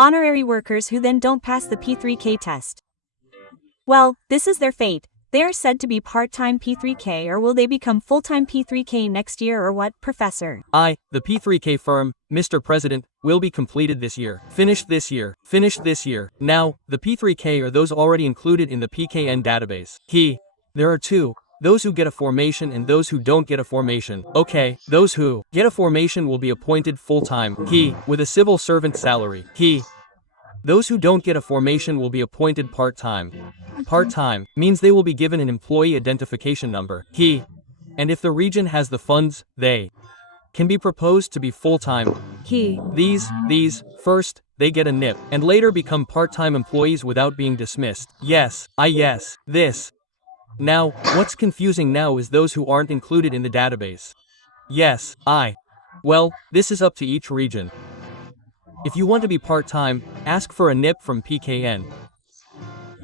Honorary workers who then don't pass the P3K test. Well, this is their fate. They are said to be part-time P3K, or will they become full-time P3K next year, or what, Professor? The P3K firm, Mr. President, will be completed this year. Finished this year. Finished this year. Now, the P3K are those already included in the PKN database. There are two. Those who get a formation and those who don't get a formation. Okay, those who get a formation will be appointed full-time, with a civil servant salary, Those who don't get a formation will be appointed part-time. Part-time means they will be given an employee identification number, and if the region has the funds, they can be proposed to be full-time. These, first, they get a NIP, and later become part-time employees without being dismissed. Yes. This. Now, what's confusing now is those who aren't included in the database. Well, this is up to each region. If you want to be part-time, ask for a NIP from PKN.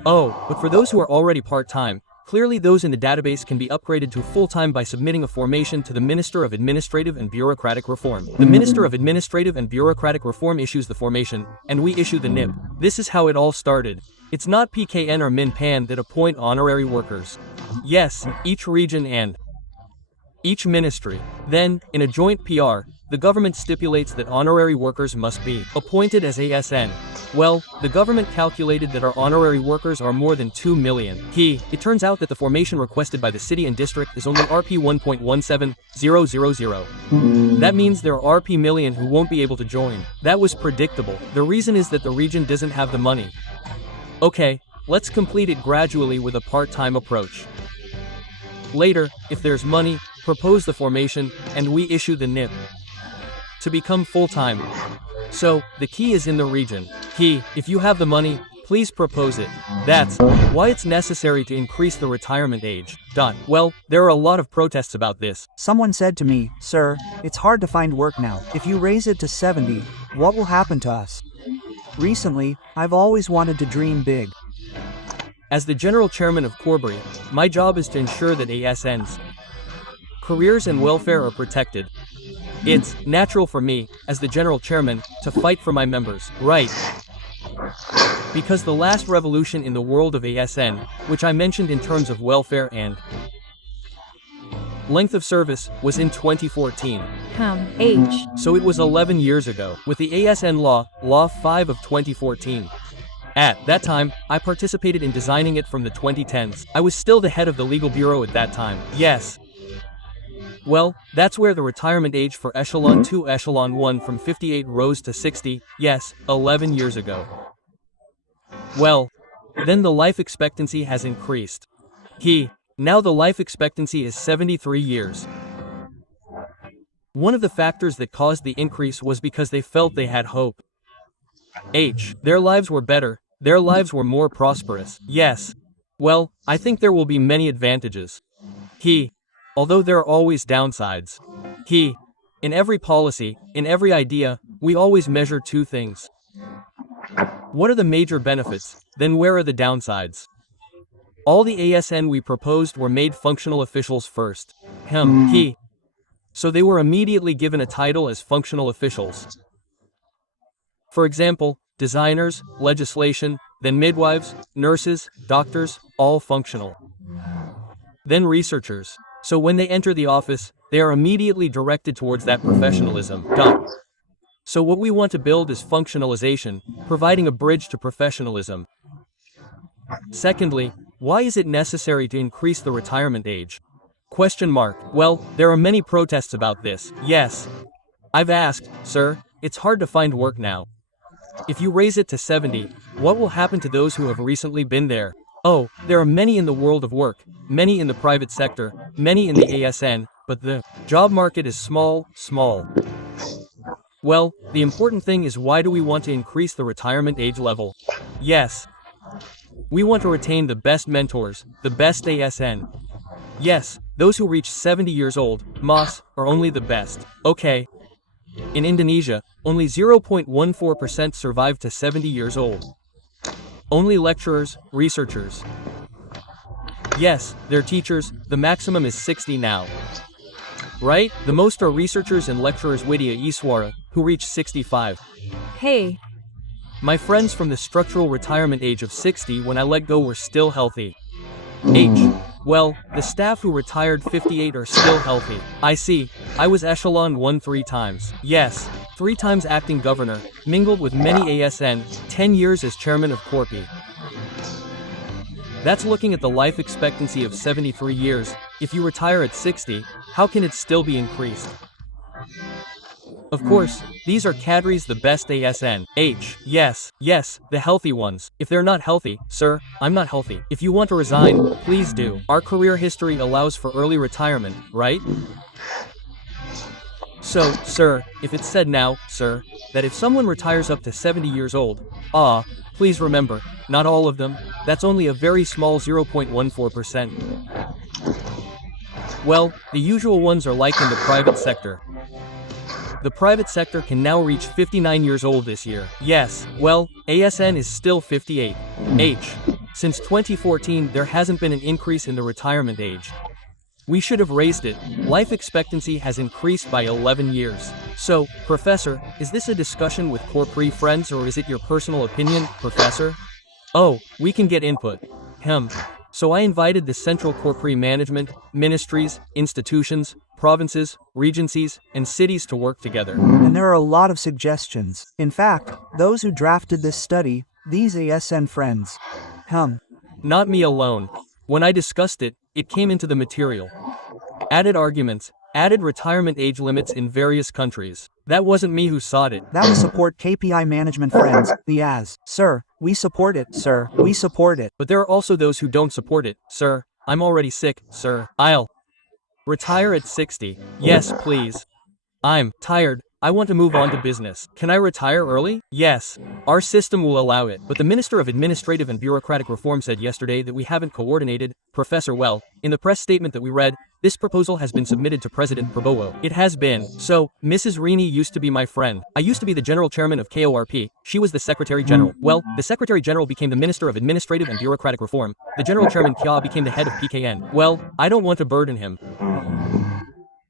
But for those who are already part-time, clearly those in the database can be upgraded to full-time by submitting a formation to the Minister of Administrative and Bureaucratic Reform. The Minister of Administrative and Bureaucratic Reform issues the formation, and we issue the NIP. This is how it all started. It's not PKN or MinPan that appoint honorary workers. Yes, each region and each ministry. Then, in a joint PR, the government stipulates that honorary workers must be appointed as ASN. Well, the government calculated that our honorary workers are more than 2 million. It turns out that the formation requested by the city and district is only RP 1.17000. That means there are RP million who won't be able to join. That was predictable. The reason is that the region doesn't have the money. Okay, let's complete it gradually with a part-time approach. Later, if there's money, propose the formation, and we issue the NIP to become full-time. So, the key is in the region. If you have the money, please propose it. That's why it's necessary to increase the retirement age. Well, there are a lot of protests about this. Someone said to me, "Sir, it's hard to find work now. If you raise it to 70, what will happen to us?" Recently, I've always wanted to dream big. As the General Chairman of Corbury, my job is to ensure that ASN's careers and welfare are protected. It's natural for me, as the General Chairman, to fight for my members, right? Because the last revolution in the world of ASN, which I mentioned in terms of welfare and length of service, was in 2014. So it was 11 years ago, with the ASN Law 5 of 2014. At that time, I participated in designing it from the 2010s. I was still the head of the legal bureau at that time. Yes. Well, that's where the retirement age for Echelon 2 Echelon 1 from 58 rose to 60, 11 years ago. Well, then the life expectancy has increased. Now the life expectancy is 73 years. One of the factors that caused the increase was because they felt they had hope. Their lives were better, their lives were more prosperous. Yes. Well, I think there will be many advantages. Although there are always downsides. In every policy, in every idea, we always measure two things. What are the major benefits, then where are the downsides? All the ASN we proposed were made functional officials first. So they were immediately given a title as functional officials. For example, designers, legislation, then midwives, nurses, doctors, all functional. Then researchers. So when they enter the office, they are immediately directed towards that professionalism. So what we want to build is functionalization, providing a bridge to professionalism. Secondly, why is it necessary to increase the retirement age? Well, there are many protests about this. Yes. I've asked, "Sir, it's hard to find work now. If you raise it to 70, what will happen to those who have recently been there?" There are many in the world of work, many in the private sector, many in the ASN, but the job market is small. Well, the important thing is, why do we want to increase the retirement age level? Yes. We want to retain the best mentors, the best ASN. Yes, those who reach 70 years old, MAS, are only the best. Okay. In Indonesia, only 0.14% survive to 70 years old. Only lecturers, researchers. Yes, they're teachers, the maximum is 60 now. Right? The most are researchers and lecturers Widya Iswara, who reach 65. My friends from the structural retirement age of 60 when I let go were still healthy. H. Well, the staff who retired 58 are still healthy. I see. I was echelon 1 3 times. Yes, 3 times acting governor, mingled with many ASN, 10 years as chairman of Corpi. That's looking at the life expectancy of 73 years. If you retire at 60, how can it still be increased? Of course, these are cadres, the best ASN. H. Yes, the healthy ones. If they're not healthy, sir, I'm not healthy. If you want to resign, please do. Our career history allows for early retirement, right? So, sir, if it's said now, sir, that if someone retires up to 70 years old, please remember, not all of them, that's only a very small 0.14%. Well, the usual ones are like in the private sector. The private sector can now reach 59 years old this year. Yes, well, ASN is still 58. H. Since 2014, there hasn't been an increase in the retirement age. We should have raised it. Life expectancy has increased by 11 years. So, Professor, is this a discussion with Corpri friends or is it your personal opinion, Professor? Oh, we can get input. So I invited the Central Corpri management, ministries, institutions, provinces, regencies, and cities to work together. And there are a lot of suggestions. In fact, those who drafted this study, these ASN friends. Not me alone. When I discussed it, it came into the material. Added arguments, added retirement age limits in various countries. That wasn't me who sought it. That would support KPI management friends, the as. Sir, we support it, sir, we support it. But there are also those who don't support it, sir. I'm already sick, sir. I'll retire at 60. Yes, please. I'm tired. I want to move on to business. Can I retire early? Yes. Our system will allow it. But the Minister of Administrative and Bureaucratic Reform said yesterday that we haven't coordinated. Professor, well, in the press statement that we read, this proposal has been submitted to President Prabowo. It has been. So, Mrs. Rini used to be my friend. I used to be the General Chairman of KORP. She was the Secretary General. Well, the Secretary General became the Minister of Administrative and Bureaucratic Reform. The General Chairman Kya became the head of PKN. Well, I don't want to burden him.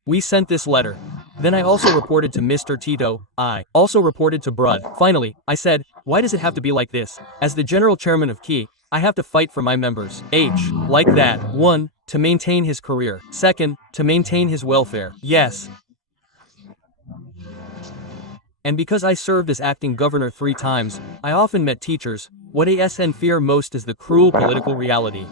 We sent this letter. Then I also reported to Mr. Tito. I also reported to Brud. Finally, I said, why does it have to be like this? As the General Chairman of Key, I have to fight for my members. H. Like that. 1. To maintain his career. 2. To maintain his welfare. Yes. And because I served as acting governor 3 times, I often met teachers. What ASN fear most is the cruel political reality.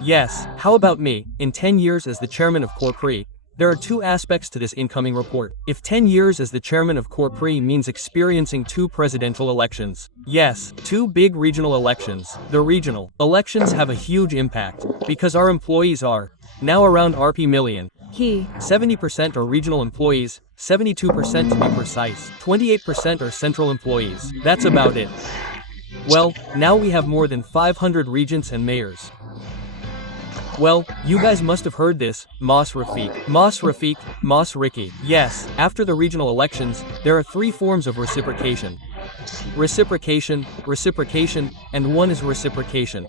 Yes, how about me? In 10 years as the chairman of Corpri, there are 2 aspects to this incoming report. If 10 years as the chairman of Corpri means experiencing 2 presidential elections. Yes, 2 big regional elections. The regional elections have a huge impact, because our employees are now around RP million. 70% are regional employees, 72% to be precise, 28% are central employees. That's about it. Well, now we have more than 500 regents and mayors. Well, you guys must have heard this, Mas Ricky. Yes, after the regional elections, there are 3 forms of reciprocation. Reciprocation, and one is reciprocation.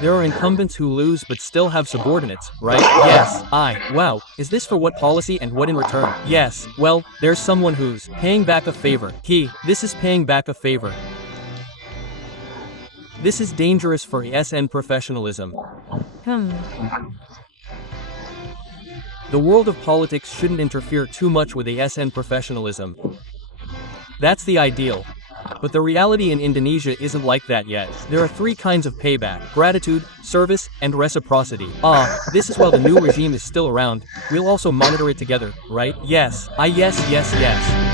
There are incumbents who lose but still have subordinates, right? Yes, wow, is this for what policy and what in return? Yes, well, there's someone who's paying back a favor. This is paying back a favor. This is dangerous for ASN professionalism. The world of politics shouldn't interfere too much with ASN professionalism. That's the ideal. But the reality in Indonesia isn't like that yet. There are 3 kinds of payback: gratitude, service, and reciprocity. This is while the new regime is still around. We'll also monitor it together, right? Yes. Yes.